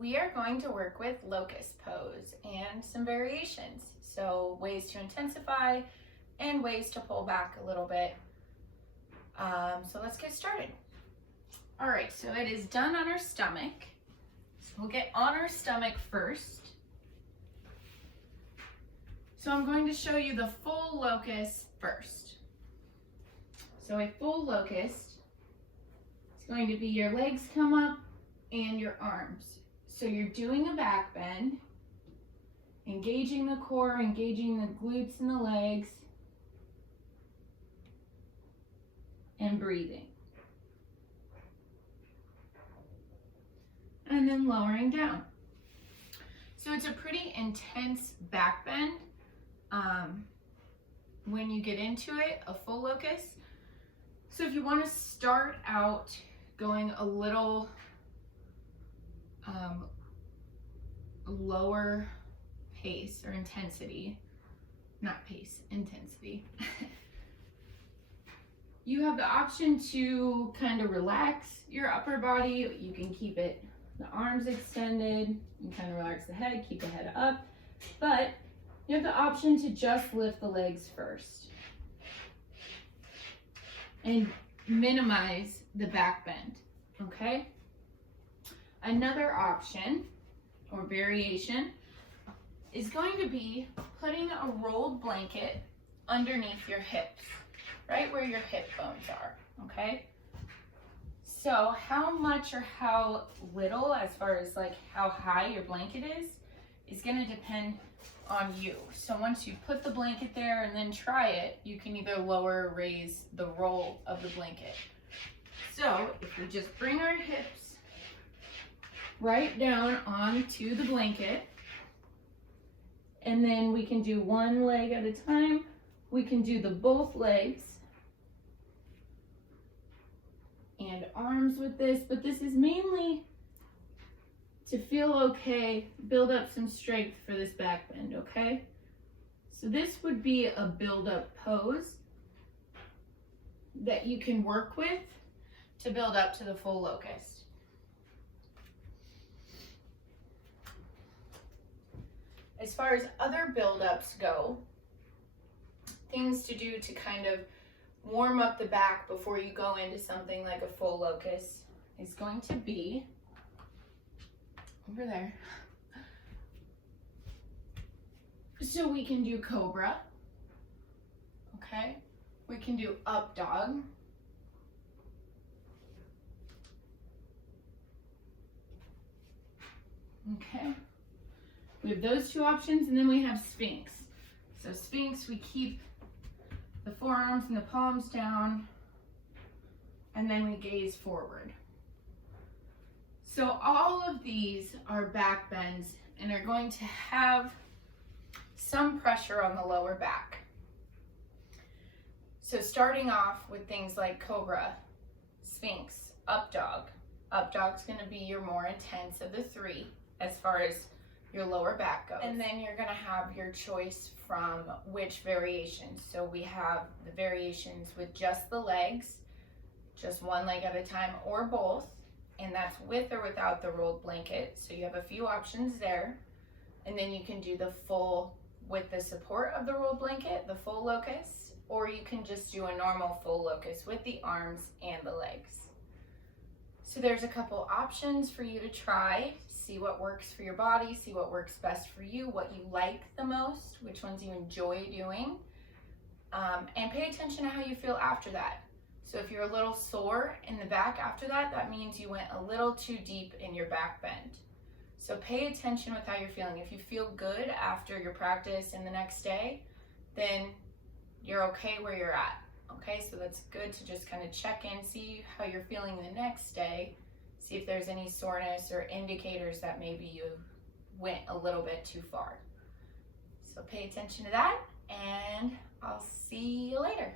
we are going to work with Locust Pose and some variations. So ways to intensify and ways to pull back a little bit. So let's get started. All right, so it is done on our stomach. So we'll get on our stomach first. So I'm going to show you the full locust first. So a full locust is going to be your legs come up and your arms. So you're doing a back bend, engaging the core, engaging the glutes and the legs, and breathing. And then lowering down. So it's a pretty intense back bend when you get into it, a full locust. So if you want to start out going a little lower pace or intensity, not pace, intensity, you have the option to kind of relax your upper body. You can keep it, the arms extended, you kind of relax the head, keep the head up, but you have the option to just lift the legs first and minimize the back bend, okay? Another option or variation is going to be putting a rolled blanket underneath your hips, right where your hip bones are, okay? So how much or how little, as far as like how high your blanket is gonna depend on you. So once you put the blanket there and then try it, you can either lower or raise the roll of the blanket. So if we just bring our hips right down onto the blanket, and then we can do one leg at a time. We can do the both legs and arms with this, but this is mainly to feel okay, build up some strength for this back bend, okay? So this would be a build-up pose that you can work with to build up to the full locust. As far as other build-ups go, things to do to kind of warm up the back before you go into something like a full locust is going to be over there. So we can do cobra, okay? We can do up dog. Okay. We have those two options, and then we have Sphinx. So Sphinx, we keep the forearms and the palms down, and then we gaze forward. So all of these are back bends and are going to have some pressure on the lower back. So starting off with things like cobra, Sphinx, up dog. Up dog's gonna be your more intense of the three as far as your lower back goes. And then you're gonna have your choice from which variations. So we have the variations with just the legs, just one leg at a time, or both, and that's with or without the rolled blanket. So you have a few options there. And then you can do the full with the support of the rolled blanket, the full locust, or you can just do a normal full locust with the arms and the legs. So there's a couple options for you to try. See what works for your body, see what works best for you, what you like the most, which ones you enjoy doing, and pay attention to how you feel after that. So if you're a little sore in the back after that, that means you went a little too deep in your back bend. So pay attention with how you're feeling. If you feel good after your practice and the next day, then you're okay where you're at. Okay, so that's good to just kind of check in, see how you're feeling the next day, see if there's any soreness or indicators that maybe you went a little bit too far. So pay attention to that, and I'll see you later.